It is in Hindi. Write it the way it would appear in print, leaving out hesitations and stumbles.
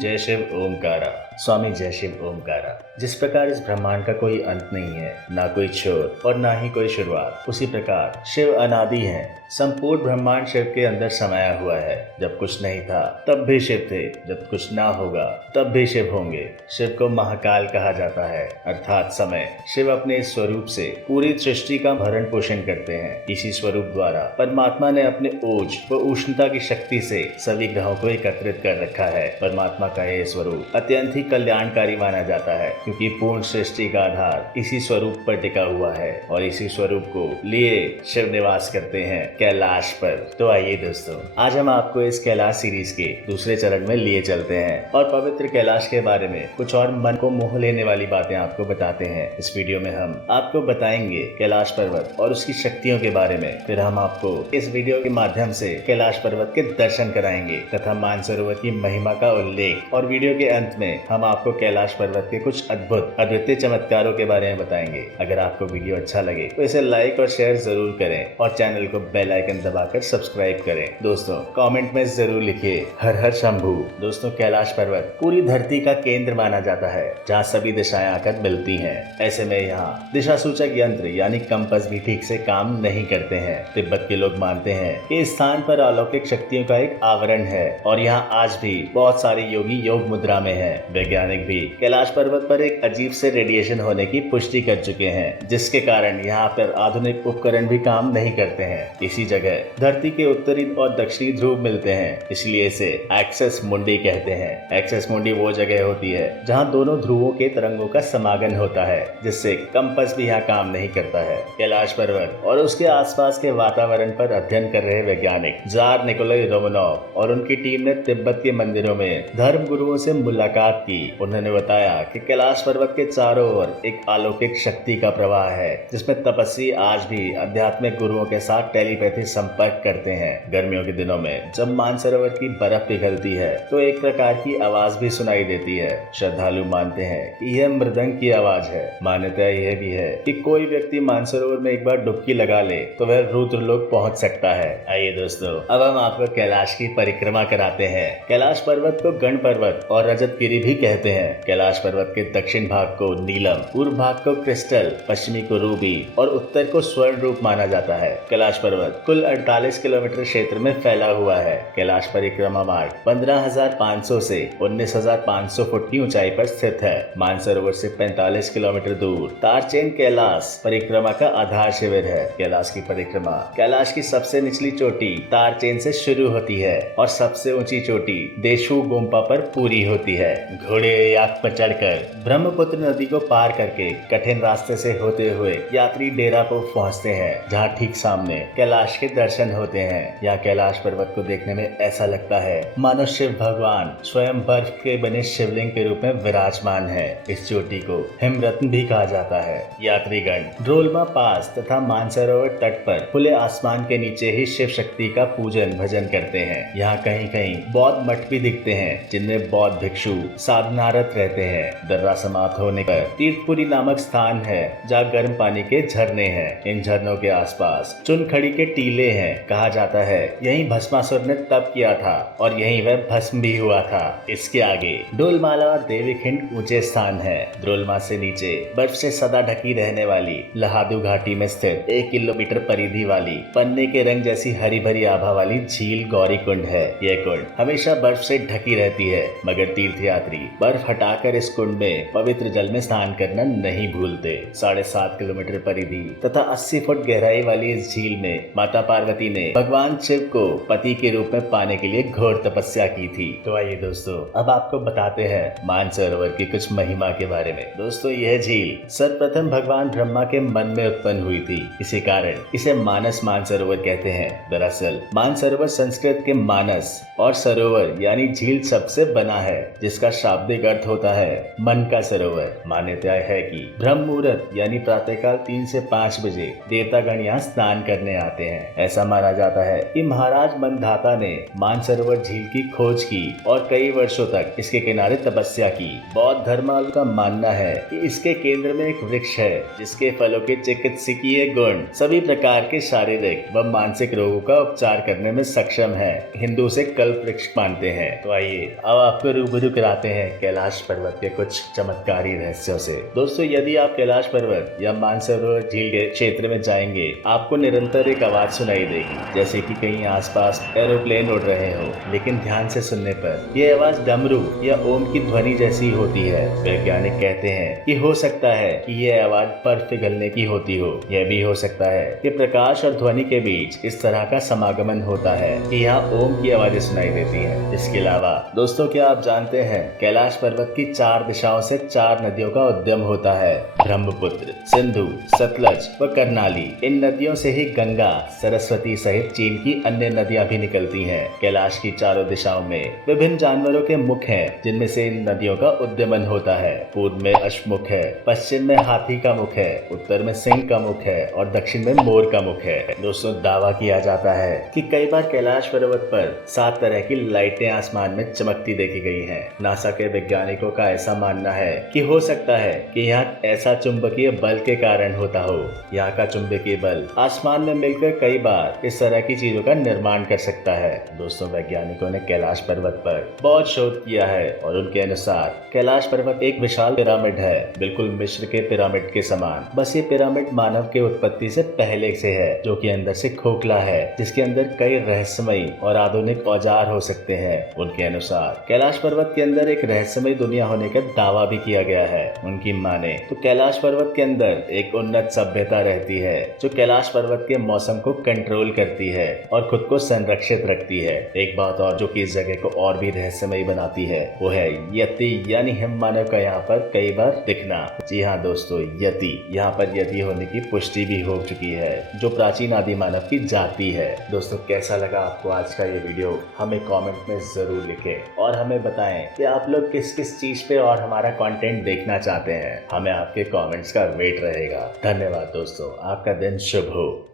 जय शिव ओमकारा। स्वामी जय शिव ओमकारा। जिस प्रकार इस ब्रह्मांड का कोई अंत नहीं है, ना कोई छोर और ना ही कोई शुरुआत, उसी प्रकार शिव अनादि है। संपूर्ण ब्रह्मांड शिव के अंदर समाया हुआ है। जब कुछ नहीं था तब भी शिव थे, जब कुछ ना होगा तब भी शिव होंगे। शिव को महाकाल कहा जाता है, अर्थात समय। शिव अपने इस स्वरूप से पूरी सृष्टि का भरण पोषण करते हैं। इसी स्वरूप द्वारा परमात्मा ने अपने ओज व उष्णता की शक्ति से सभी ग्रहों को एकत्रित कर रखा है। परमात्मा का यह स्वरूप अत्यंत ही कल्याणकारी माना जाता है, क्योंकि पूर्ण सृष्टि का आधार इसी स्वरूप पर टिका हुआ है और इसी स्वरूप को लिए शिव निवास करते हैं कैलाश पर। तो आइए दोस्तों, आज हम आपको इस कैलाश सीरीज के दूसरे चरण में लिए चलते हैं और पवित्र कैलाश के बारे में कुछ और मन को मोह लेने वाली बातें आपको बताते हैं। इस वीडियो में हम आपको बताएंगे कैलाश पर्वत और उसकी शक्तियों के बारे में। फिर हम आपको इस वीडियो के माध्यम से कैलाश पर्वत के दर्शन कराएंगे तथा मानसरोवर की महिमा का उल्लेख, और वीडियो के अंत में हम आपको कैलाश पर्वत के कुछ अद्भुत अद्वितीय चमत्कारों के बारे में बताएंगे। अगर आपको वीडियो अच्छा लगे तो इसे लाइक और शेयर जरूर करें और चैनल को बेल आइकन दबाकर सब्सक्राइब करें। दोस्तों कमेंट में जरूर लिखिए हर हर शंभू। दोस्तों कैलाश पर्वत पूरी धरती का केंद्र माना जाता है, जहाँ सभी दिशाएं आकर मिलती हैं। ऐसे में यहाँ दिशा सूचक यंत्र यानी कंपास भी ठीक से काम नहीं करते हैं। तिब्बत के लोग मानते हैं कि इस स्थान पर अलौकिक शक्तियों का एक आवरण है और यहाँ आज भी बहुत सारे योगी योग मुद्रा में हैं। वैज्ञानिक भी कैलाश पर्वत पर एक अजीब से रेडिएशन होने की पुष्टि कर चुके हैं, जिसके कारण यहाँ पर आधुनिक उपकरण भी काम नहीं करते हैं। इसी जगह धरती के उत्तरी और दक्षिणी ध्रुव मिलते हैं, इसलिए इसे एक्सेस मुंडी कहते हैं। एक्सेस मुंडी वो जगह होती है जहाँ दोनों ध्रुवों के तरंगों का समागम होता है, जिससे कंपास भी यहाँ काम नहीं करता है। कैलाश पर्वत और उसके आसपास के वातावरण पर अध्ययन कर रहे वैज्ञानिक जार निकोलाई रोमानोव और उनकी टीम ने तिब्बत के मंदिरों में धर्म गुरुओं से मुलाकात की। उन्होंने बताया कि कैलाश पर्वत के चारों ओर एक अलौकिक शक्ति का प्रवाह है, जिसमें तपस्वी आज भी आध्यात्मिक गुरुओं के साथ टेलीपैथी संपर्क करते हैं। गर्मियों के दिनों में जब मानसरोवर की बर्फ पिघलती है तो एक प्रकार की आवाज भी सुनाई देती है। श्रद्धालु मानते हैं कि यह मृदंग की आवाज है। मान्यता यह भी है कि कोई व्यक्ति मानसरोवर में एक बार डुबकी लगा ले तो वह रुद्रलोक पहुंच सकता है। आइए दोस्तों, अब हम आपको कैलाश की परिक्रमा कराते हैं। कैलाश पर्वत को गण पर्वत और रजत गिरी भी कहते हैं। कैलाश पर्वत के दक्षिण भाग को नीलम, पूर्व भाग को क्रिस्टल, पश्चिमी को रूबी और उत्तर को स्वर्ण रूप माना जाता है। कैलाश पर्वत कुल 48 किलोमीटर क्षेत्र में फैला हुआ है। कैलाश परिक्रमा मार्ग 15,500 से 19,500 फुट की ऊंचाई पर स्थित है। मानसरोवर से 45 किलोमीटर दूर तारचेन कैलाश परिक्रमा का आधार शिविर है। कैलाश की परिक्रमा कैलाश की सबसे निचली चोटी तारचेन से शुरू होती है और सबसे ऊंची चोटी देशू गोम्पा पर पूरी होती है। घोड़े याक पर चढ़कर ब्रह्मपुत्र नदी को पार करके कठिन रास्ते से होते हुए यात्री डेरा पर पहुंचते हैं, जहां ठीक सामने कैलाश के दर्शन होते हैं। यहाँ कैलाश पर्वत को देखने में ऐसा लगता है मानो शिव भगवान स्वयं बर्फ के बने शिवलिंग के रूप में विराजमान है। इस चोटी को हिमरत्न भी कहा जाता है। यात्रीगण ड्रोलमा पास तथा मानसरोवर तट पर खुले आसमान के नीचे ही शिव शक्ति का पूजन भजन करते हैं। यहाँ कहीं कहीं बौद्ध मठ भी दिखते हैं, जिनमें बौद्ध भिक्षु साधनारत रहते हैं। दर्रा समाप्त होने पर तीर्थपुरी नामक स्थान है, जहाँ गर्म पानी के झरने हैं। इन झरनों के आसपास चुनखड़ी के टीले हैं। कहा जाता है यहीं भस्मासुर ने तप किया था और यहीं वह भस्म भी हुआ था। इसके आगे डोलमाला और देवीखिंड ऊंचे स्थान है। डोलमा से नीचे बर्फ से सदा ढकी रहने वाली लहादू घाटी में स्थित 1 किलोमीटर परिधि वाली पन्ने के रंग जैसी हरी भरी आभा वाली झील गौरी कुंड है। यह कुंड हमेशा बर्फ से ढकी रहती है, मगर तीर्थयात्री बर्फ हटाकर इस कुंड में पवित्र जल में स्नान करना नहीं भूलते। 7.5 किलोमीटर परिधि तथा 80 फुट गहराई वाली इस झील में माता पार्वती ने भगवान शिव को पति के रूप में पाने के लिए घोर तपस्या की थी। तो आइए दोस्तों, अब आपको बताते हैं मानसरोवर की कुछ महिमा के बारे में। दोस्तों यह झील सर्वप्रथम भगवान ब्रह्मा के मन में उत्पन्न हुई थी, इसी कारण इसे मानस मानसरोवर कहते हैं। दरअसल मानसरोवर संस्कृत के मानस और सरोवर यानी झील शब्द से बना है, जिसका शाब्दिक शाब्दिक अर्थ होता है मन का सरोवर। मान्यता है कि ब्रह्म मुहूर्त यानी प्रातःकाल 3 से 5 बजे देवतागण यहाँ स्नान करने आते हैं। ऐसा माना जाता है कि महाराज मनधाता ने मानसरोवर झील की खोज की और कई वर्षों तक इसके किनारे तपस्या की। बौद्ध धर्मावलंबियों का मानना है कि इसके केंद्र में एक वृक्ष है जिसके फलों के चिकित्सकीय गुण सभी प्रकार के शारीरिक व मानसिक रोगों का उपचार करने में सक्षम है। हिंदू से कल्प वृक्ष मानते हैं। तो आइए अब आपको रूबरू कराते हैं कैलाश पर्वत के कुछ चमत्कारी रहस्यों से। दोस्तों, यदि आप कैलाश पर्वत या मानसरोवर झील के क्षेत्र में जाएंगे, आपको निरंतर एक आवाज सुनाई देगी, जैसे कि कहीं आसपास एरोप्लेन उड़ रहे हो। लेकिन ध्यान से सुनने पर यह आवाज डमरू या ओम की ध्वनि जैसी होती है। वैज्ञानिक कहते हैं कि हो सकता है कि यह आवाज बर्फ पिघलने की होती हो। यह भी हो सकता है कि प्रकाश और ध्वनि के बीच इस तरह का समागमन होता है कि यहाँ ओम की आवाजें सुनाई देती हैं। इसके अलावा दोस्तों, क्या आप जानते हैं कैलाश पर्वत की 4 दिशाओं से 4 नदियों का उद्गम होता है। ब्रह्मपुत्र, सिंधु, सतलज व करनाली। इन नदियों से ही गंगा, सरस्वती सहित चीन की अन्य नदियां भी निकलती हैं। कैलाश की चारों दिशाओं में विभिन्न जानवरों के मुख हैं, जिनमें से इन नदियों का उद्गमन होता है। पूर्व में अश्वमुख है, पश्चिम में हाथी का मुख है, उत्तर में सिंह का मुख है और दक्षिण में मोर का मुख है। दोस्तों, दावा किया जाता है कि कई बार कैलाश पर्वत पर 7 तरह की लाइटें आसमान में चमकती देखी गई हैं। नासा के वैज्ञानिकों का ऐसा मानना है कि हो सकता है कि यहाँ ऐसा चुंबकीय बल के कारण होता हो। यहाँ का चुंबकीय बल आसमान में मिलकर कई बार इस तरह की चीजों का निर्माण कर सकता है। दोस्तों, वैज्ञानिकों ने कैलाश पर्वत पर बहुत शोध किया है और उनके अनुसार कैलाश पर्वत एक विशाल पिरामिड है, बिल्कुल मिस्र के पिरामिड के समान। बस ये पिरामिड मानव के उत्पत्ति से पहले से है, जो कि अंदर से खोखला है, जिसके अंदर कई रहस्यमयी और आधुनिक औजार हो सकते हैं। उनके अनुसार कैलाश पर्वत के अंदर एक रहस्यमयी दुनिया होने का दावा भी किया गया है। उनकी माने तो कैलाश पर्वत के अंदर एक उन्नत सभ्यता रहती है, जो कैलाश पर्वत के मौसम को कंट्रोल करती है और खुद को संरक्षित रखती है। एक बात और जो कि इस जगह को और भी रहस्यमयी बनाती है, वो है यति यानी हिम मानव का यहाँ पर कई बार दिखना। जी हाँ दोस्तों, यति, यहाँ पर यति होने की पुष्टि भी हो चुकी है, जो प्राचीन आदि मानव की जाति है। दोस्तों, कैसा लगा आपको आज का ये वीडियो? हमें कमेंट में जरूर लिखें और हमें बताएं कि आप लोग किस किस चीज पे और हमारा कंटेंट देखना चाहते हैं। हमें आपके कमेंट्स का वेट रहेगा। धन्यवाद दोस्तों, आपका दिन शुभ हो।